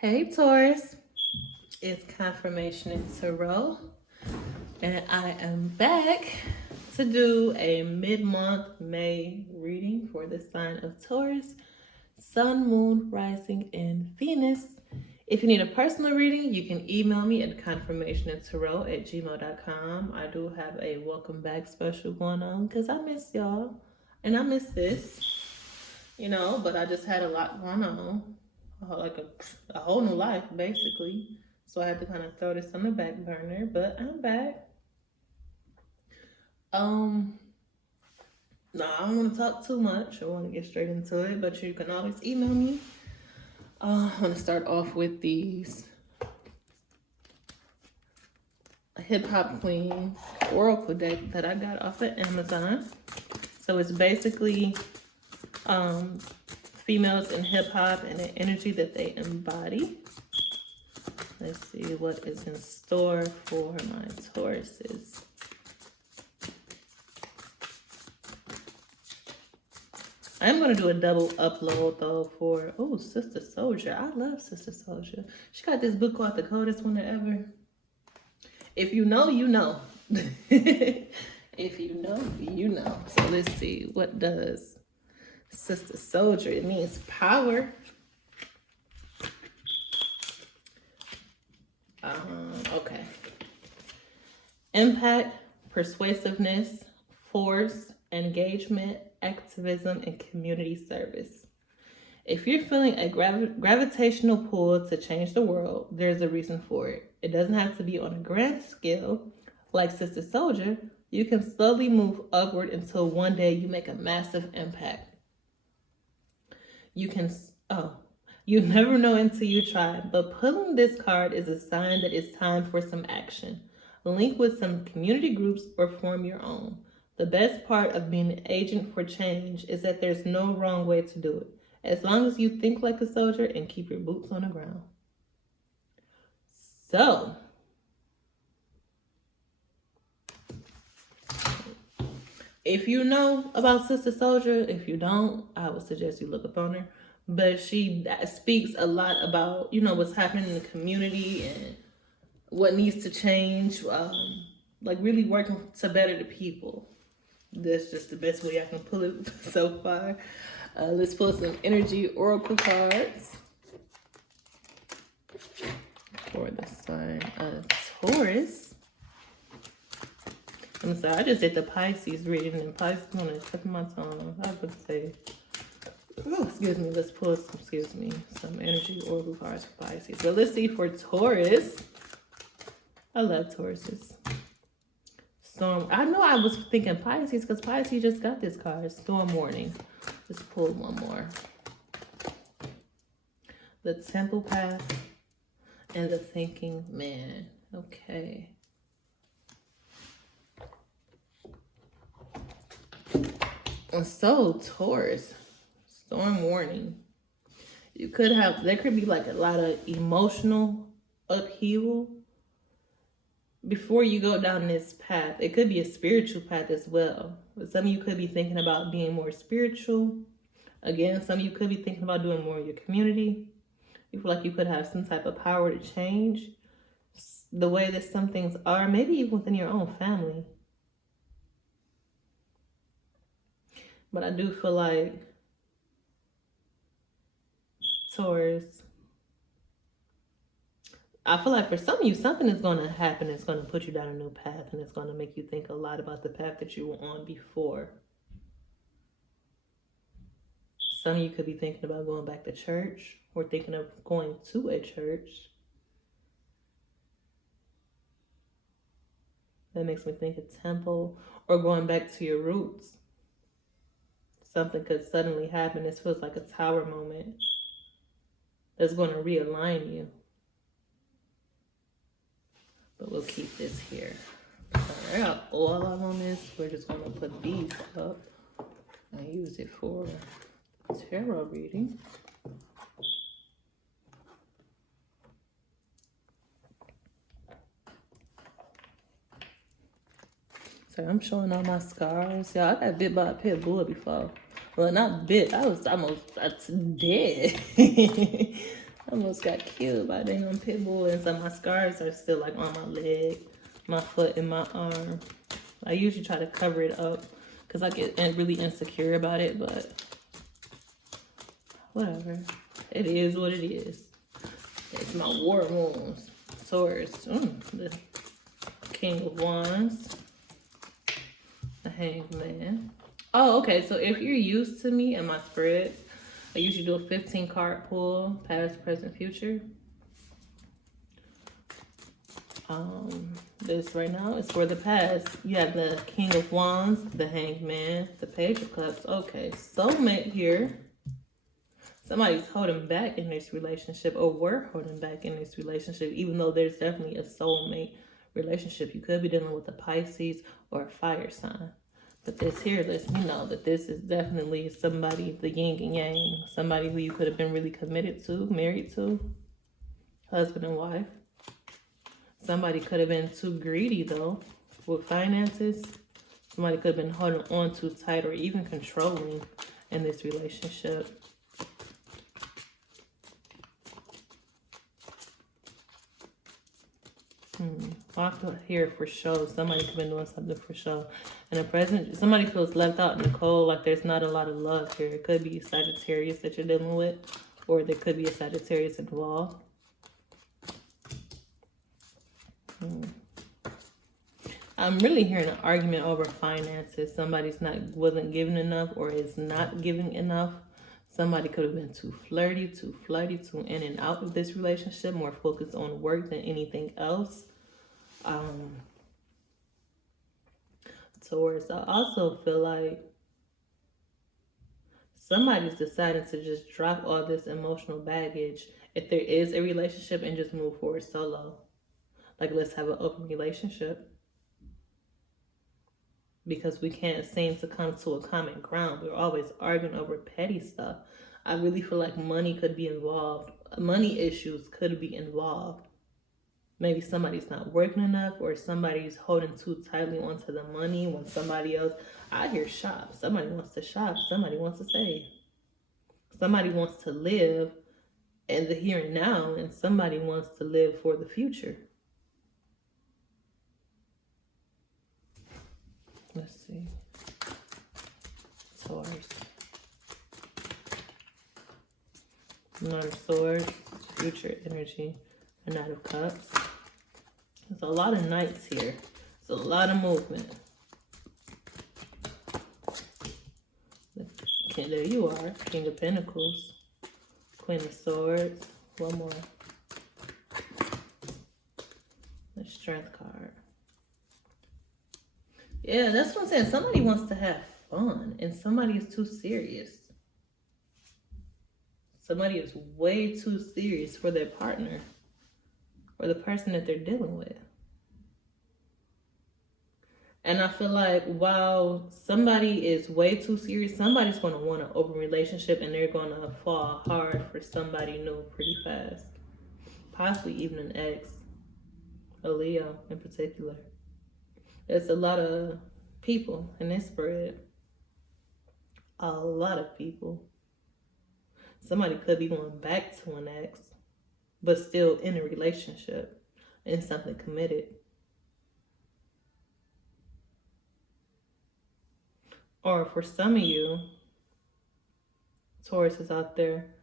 Hey Taurus, it's Confirmation in Tarot, and I am back to do a mid-month May reading for the sign of Taurus, Sun, Moon, Rising, and Venus. If you need a personal reading, you can email me at confirmationintarot@gmail.com. I do have a welcome back special going on because I miss y'all and I miss this, but I just had a lot going on. Like a whole new life, basically. So I had to kind of throw this on the back burner, but I'm back. No, I don't want to talk too much. I want to get straight into it, but you can always email me. I'm going to start off with these Hip Hop Queens Oracle deck that I got off of Amazon. So it's basically females in hip hop and the energy that they embody. Let's see what is in store for my Tauruses. I'm going to do a double upload though for, Sister Soldier. I love Sister Soldier. She got this book called The Coldest Winter Ever. If you know, you know. If you know, you know. So let's see, what does Sister Soldier? It means power. Okay. Impact, persuasiveness, force, engagement, activism, and community service. If you're feeling a gravitational pull to change the world, there's a reason for it. It doesn't have to be on a grand scale like Sister Soldier. You can slowly move upward until one day you make a massive impact. You never know until you try, but pulling this card is a sign that it's time for some action. Link with some community groups or form your own. The best part of being an agent for change is that there's no wrong way to do it, as long as you think like a soldier and keep your boots on the ground. So, if you know about Sister Soldier, if you don't, I would suggest you look up on her. But she speaks a lot about, what's happening in the community and what needs to change, like really working to better the people. That's just the best way I can pull it so far. Let's pull some energy oracle cards for the sign of Taurus. I'm sorry, I just did the Pisces reading, and Pisces on the tip of my tongue. I would say, excuse me, let's pull some energy oracle cards for Pisces. But let's see for Taurus. I love Tauruses. Storm. I know I was thinking Pisces because Pisces just got this card. Storm warning. Let's pull one more. The Temple Path and the Thinking Man. Okay. And so, Taurus, storm warning. There could be like a lot of emotional upheaval before you go down this path. It could be a spiritual path as well. Some of you could be thinking about being more spiritual. Again, some of you could be thinking about doing more in your community. You feel like you could have some type of power to change the way that some things are, maybe even within your own family. But I do feel like Taurus, I feel like for some of you, something is going to happen. It's going to put you down a new path, and it's going to make you think a lot about the path that you were on before. Some of you could be thinking about going back to church or thinking of going to a church. That makes me think of temple or going back to your roots. Something could suddenly happen. This feels like a tower moment that's going to realign you. But we'll keep this here. All right, I got all out on this. We're just going to put these up and use it for tarot reading. So I'm showing all my scars. Y'all, I got bit by a pit bull before. Well, not bit. I was almost dead. I almost got killed by a damn pit bull, and so my scars are still like on my leg, my foot, and my arm. I usually try to cover it up because I get really insecure about it, but whatever. It is what it is. It's my war wounds. Taurus. The King of Wands. The Hanged Man. Oh, okay. So if you're used to me and my spreads, I usually do a 15 card pull, past, present, future. This right now is for the past. You have the King of Wands, the Hanged Man, the Page of Cups. Okay, soulmate here. Somebody's holding back in this relationship, or were holding back in this relationship, even though there's definitely a soulmate relationship. You could be dealing with a Pisces or a fire sign. But this here lets me know that this is definitely somebody, the yin and yang, somebody who you could have been really committed to, married to, husband and wife. Somebody could have been too greedy, though, with finances. Somebody could have been holding on too tight or even controlling in this relationship. I feel here for sure. Somebody could have been doing something for sure. In the present, somebody feels left out in the cold, like there's not a lot of love here. It could be Sagittarius that you're dealing with, or there could be a Sagittarius involved. I'm really hearing an argument over finances. Somebody's wasn't giving enough or is not giving enough. Somebody could have been too flirty, too in and out of this relationship, more focused on work than anything else. Taurus, I also feel like somebody's deciding to just drop all this emotional baggage if there is a relationship and just move forward solo. Like, let's have an open relationship. Because we can't seem to come to a common ground. We're always arguing over petty stuff. I really feel like money could be involved. Money issues could be involved. Maybe somebody's not working enough, or somebody's holding too tightly onto the money when somebody else, I hear shop. Somebody wants to shop. Somebody wants to save. Somebody wants to live in the here and now, and somebody wants to live for the future. Let's see. Taurus. Knight of Swords, future energy, a Knight of Cups. There's a lot of knights here. There's a lot of movement. Okay, there you are. King of Pentacles, Queen of Swords. One more. The Strength card. Yeah, that's what I'm saying. Somebody wants to have fun, and somebody is too serious. Somebody is way too serious for their partner or the person that they're dealing with. And I feel like while somebody is way too serious, somebody's going to want an open relationship, and they're going to fall hard for somebody new pretty fast. Possibly even an ex, a Leo in particular. There's a lot of people in this spread. A lot of people. Somebody could be going back to an ex, but still in a relationship and something committed. Or for some of you, Taurus is out there,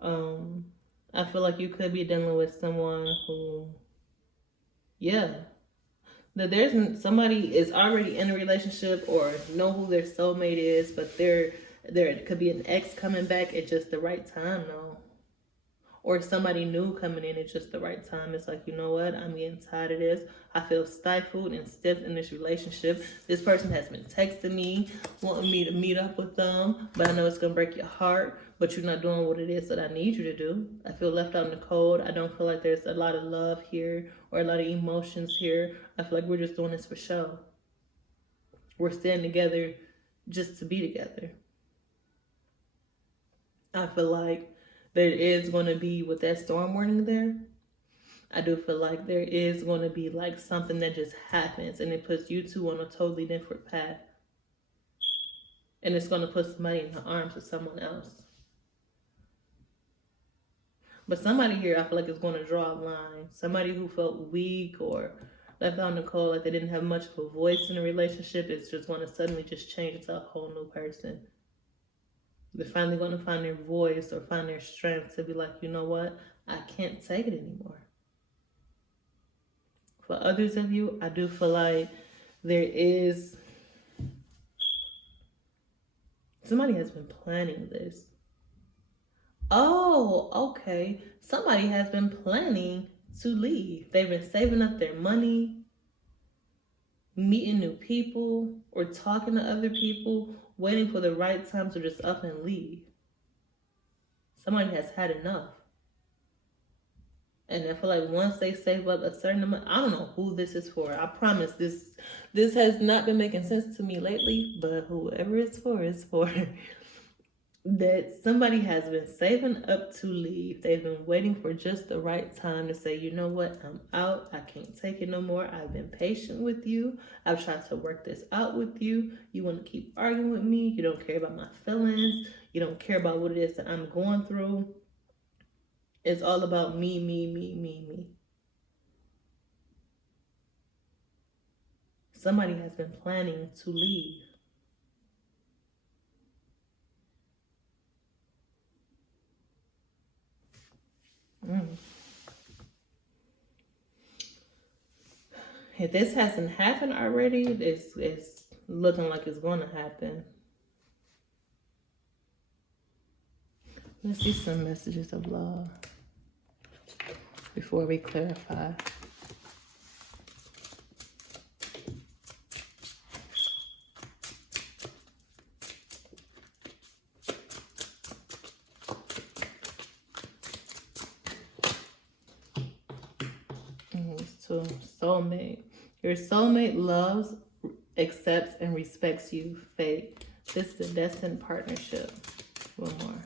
I feel like you could be dealing with someone who, that there's somebody is already in a relationship or know who their soulmate is, but there could be an ex coming back at just the right time, though. Or somebody new coming in at just the right time. It's like, you know what? I'm getting tired of this. I feel stifled and stiff in this relationship. This person has been texting me, wanting me to meet up with them, but I know it's going to break your heart, but you're not doing what it is that I need you to do. I feel left out in the cold. I don't feel like there's a lot of love here or a lot of emotions here. I feel like we're just doing this for show. We're staying together just to be together. I feel like there is going to be, with that storm warning there, I do feel like there is going to be like something that just happens and it puts you two on a totally different path. And it's going to put somebody in the arms of someone else. But somebody here, I feel like, is going to draw a line. Somebody who felt weak or left out in the cold, like they didn't have much of a voice in a relationship, is just going to suddenly just change into a whole new person. They're finally going to find their voice or find their strength to be like, you know what? I can't take it anymore. For others of you, I do feel like there is... somebody has been planning this. Oh, okay. Somebody has been planning to leave. They've been saving up their money, meeting new people, or talking to other people, waiting for the right time to just up and leave. Somebody has had enough. And I feel like once they save up a certain amount, I don't know who this is for. I promise this has not been making sense to me lately, but whoever it's for is for. That somebody has been saving up to leave. They've been waiting for just the right time to say, you know what, I'm out. I can't take it no more. I've been patient with you. I've tried to work this out with you. You want to keep arguing with me. You don't care about my feelings. You don't care about what it is that I'm going through. It's all about me, me, me, me, me. Somebody has been planning to leave. If this hasn't happened already, it's looking like it's going to happen. Let's see some messages of love before we clarify. So, soulmate. Your soulmate loves, accepts, and respects you. Fate. This is a destined partnership. One more.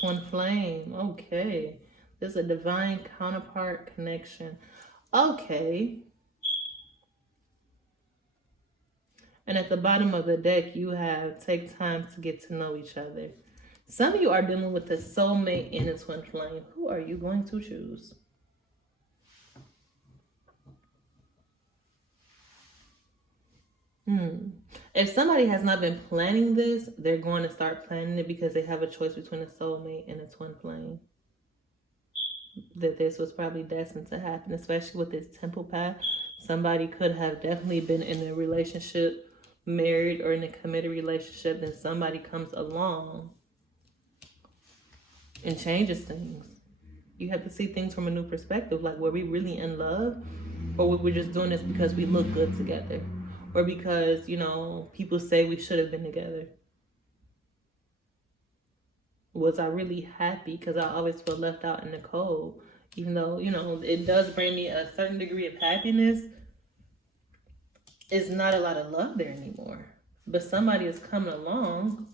Twin flame. Okay. This is a divine counterpart connection. Okay. And at the bottom of the deck, you have take time to get to know each other. Some of you are dealing with a soulmate and a twin flame. Who are you going to choose? If somebody has not been planning this, they're going to start planning it because they have a choice between a soulmate and a twin flame. That this was probably destined to happen, especially with this temple path. Somebody could have definitely been in a relationship, married or in a committed relationship, then somebody comes along and changes things. You have to see things from a new perspective. Like, were we really in love? Or were we just doing this because we look good together? Or because, you know, people say we should have been together? Was I really happy? Because I always feel left out in the cold. Even though, you know, it does bring me a certain degree of happiness, it's not a lot of love there anymore. But somebody is coming along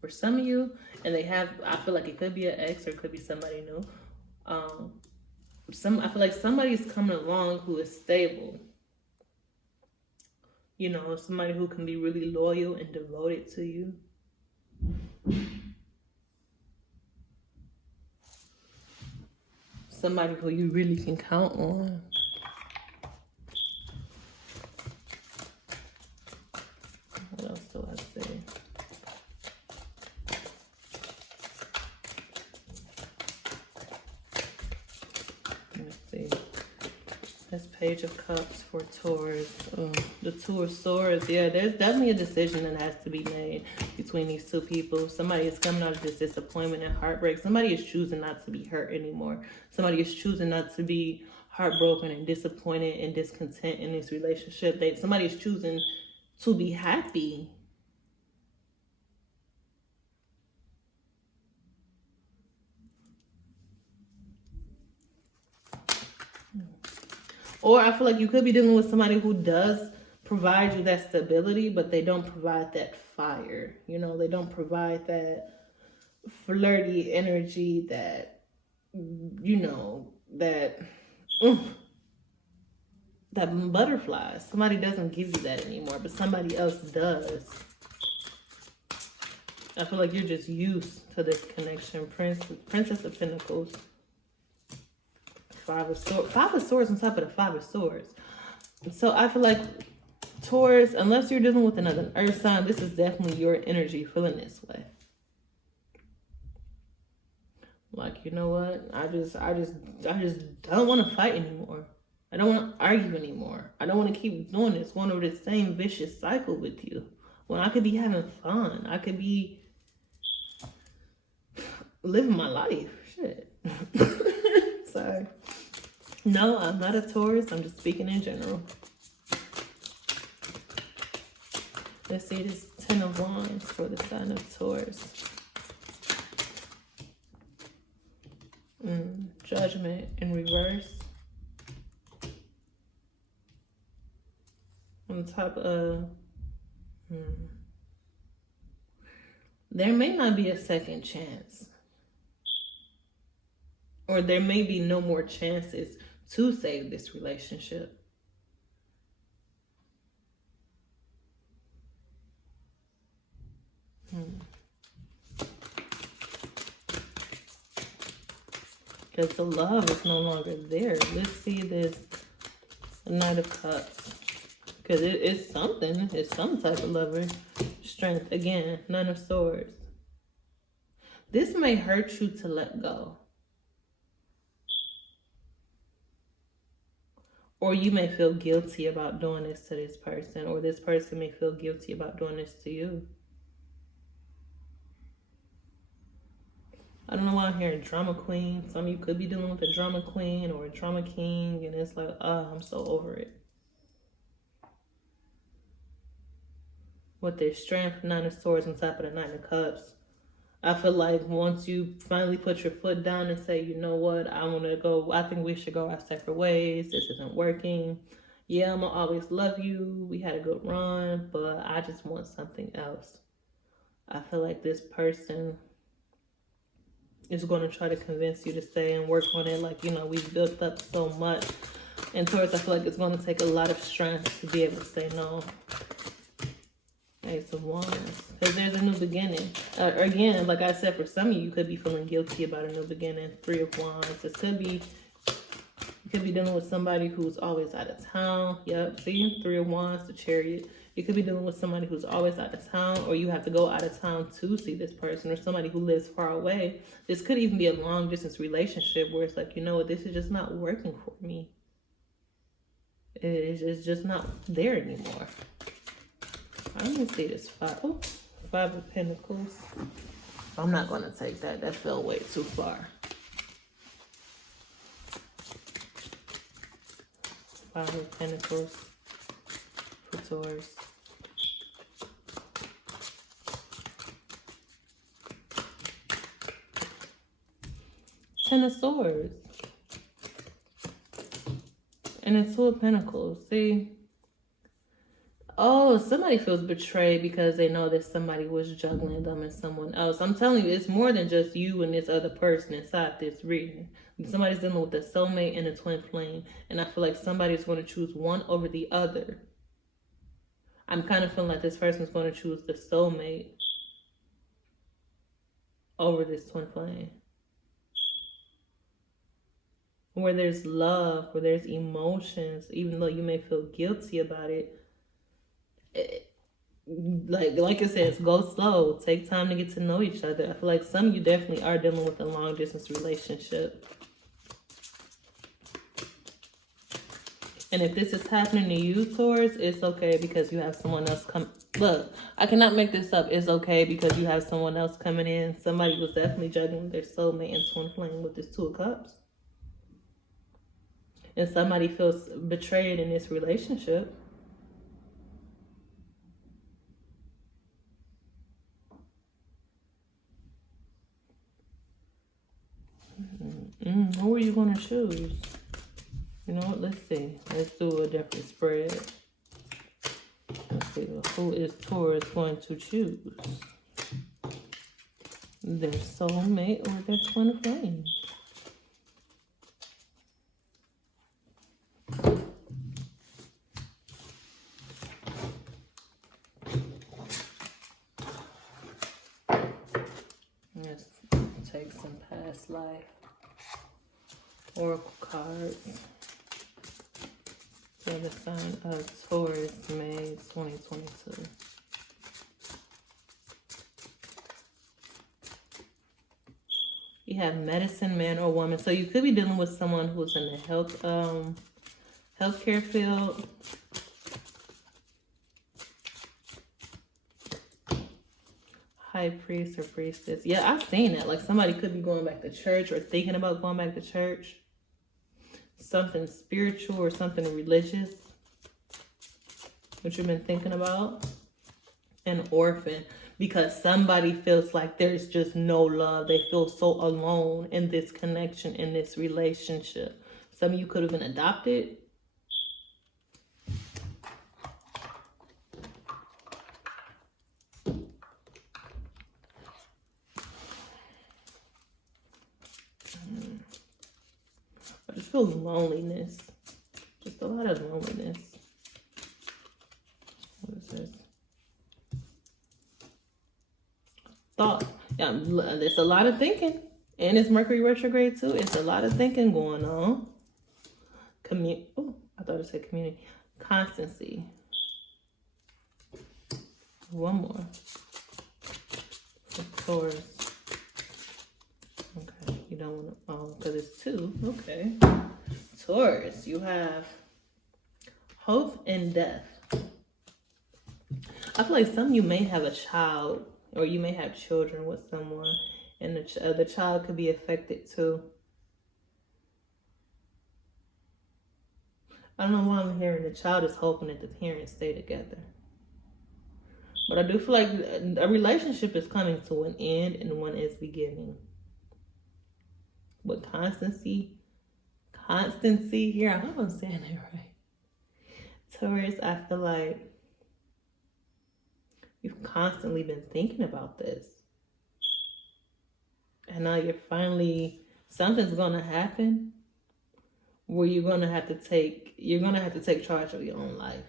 for some of you, and they have, I feel like it could be an ex or it could be somebody new. I feel like somebody is coming along who is stable. You know, somebody who can be really loyal and devoted to you. Somebody who you really can count on. What else do I say? Let's see. That's Page of Cups for Taurus. The Two of Swords. Yeah, there's definitely a decision that has to be made between these two people. Somebody is coming out of this disappointment and heartbreak. Somebody is choosing not to be hurt anymore. Somebody is choosing not to be heartbroken and disappointed and discontent in this relationship. Somebody is choosing to be happy. Or I feel like you could be dealing with somebody who does provide you that stability, but they don't provide that fire. You know, they don't provide that flirty energy, that, you know, that butterflies. Somebody doesn't give you that anymore, but somebody else does. I feel like you're just used to this connection. Princess of Pentacles. Five of Swords on top of the Five of Swords. So I feel like Taurus, unless you're dealing with another earth sign, this is definitely your energy feeling this way. Like, you know what? I just don't want to fight anymore. I don't want to argue anymore. I don't want to keep doing this, going over the same vicious cycle with you. When I could be having fun. I could be living my life. Shit. Sorry. No, I'm not a Taurus. I'm just speaking in general. Let's see this 10 of Wands for the sign of Taurus. Judgment in reverse. On top of... There may not be a second chance. Or there may be no more chances to save this relationship. Because the love is no longer there. Let's see this Knight of Cups. Because it's something. It's some type of lover. Strength. Again, Nine of Swords. This may hurt you to let go. Or you may feel guilty about doing this to this person. Or this person may feel guilty about doing this to you. I don't know why I'm hearing drama queen. Some of you could be dealing with a drama queen or a drama king. And it's like, oh, I'm so over it. With their strength, Nine of Swords on top of the Nine of Cups. I feel like once you finally put your foot down and say, you know what, I want to go, I think we should go our separate ways. This isn't working. Yeah, I'm going to always love you. We had a good run, but I just want something else. I feel like this person is going to try to convince you to stay and work on it. Like, you know, we've built up so much. And Taurus, I feel like it's going to take a lot of strength to be able to say no. Ace of Wands. Because there's a new beginning. Again, like I said, for some of you, you could be feeling guilty about a new beginning. Three of Wands. This could be, you could be dealing with somebody who's always out of town. Yep, see? Three of Wands, the Chariot. You could be dealing with somebody who's always out of town, or you have to go out of town to see this person, or somebody who lives far away. This could even be a long distance relationship where it's like, you know what, this is just not working for me. It's just not there anymore. I'm going to see this Five of Pentacles. I'm not going to take that. That fell way too far. Five of Pentacles for Taurus. Ten of Swords. And a Two of Pentacles. See? Oh, somebody feels betrayed because they know that somebody was juggling them and someone else. I'm telling you, it's more than just you and this other person inside this reading. Somebody's dealing with a soulmate and a twin flame. And I feel like somebody's going to choose one over the other. I'm kind of feeling like this person's going to choose the soulmate over this twin flame. Where there's love, where there's emotions, even though you may feel guilty about it. Like I said, go slow. Take time to get to know each other. I feel like some of you definitely are dealing with a long distance relationship. And if this is happening to you, Taurus, it's okay because you have someone else come. Look, I cannot make this up. It's okay because you have someone else coming in. Somebody was definitely juggling their soulmate and twin flame with this Two of Cups. And somebody feels betrayed in this relationship. Who are you going to choose? You know what? Let's see. Let's do a different spread. Let's see. Who is Taurus going to choose? Their soulmate or their twin flame? Take some past life. Oracle cards. For the sign of Taurus, May 2022. You have medicine man or woman. So you could be dealing with someone who's in the healthcare field. High priest or priestess. Yeah, I've seen that. Like somebody could be going back to church or thinking about going back to church. Something spiritual or something religious. What you've been thinking about. An orphan. Because somebody feels like there's just no love. They feel so alone in this connection, in this relationship. Some of you could have been adopted. I just feel loneliness. Just a lot of loneliness. What is this? Thought. Yeah, there's a lot of thinking. And it's Mercury retrograde too. It's a lot of thinking going on. Oh, I thought it said community. Constancy. One more. For Taurus. Okay, you don't want to, oh, because it's two. Okay. Taurus, you have hope and death. I feel like some of you may have a child, or you may have children with someone, and the child could be affected too. I don't know why I'm hearing the child is hoping that the parents stay together. But I do feel like a relationship is coming to an end and one is beginning. But constancy here, I hope I'm saying it right. Taurus, I feel like you've constantly been thinking about this. And now you're finally, something's gonna happen where you're gonna have to take charge of your own life.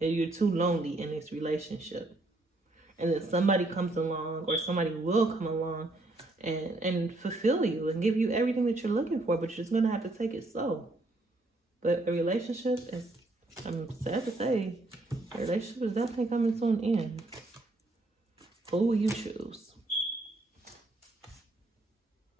And you're too lonely in this relationship. And then somebody comes along, or somebody will come along and fulfill you and give you everything that you're looking for, but you're just gonna have to take it slow. But a relationship is, I'm sad to say, a relationship is definitely coming to an end. Who will you choose?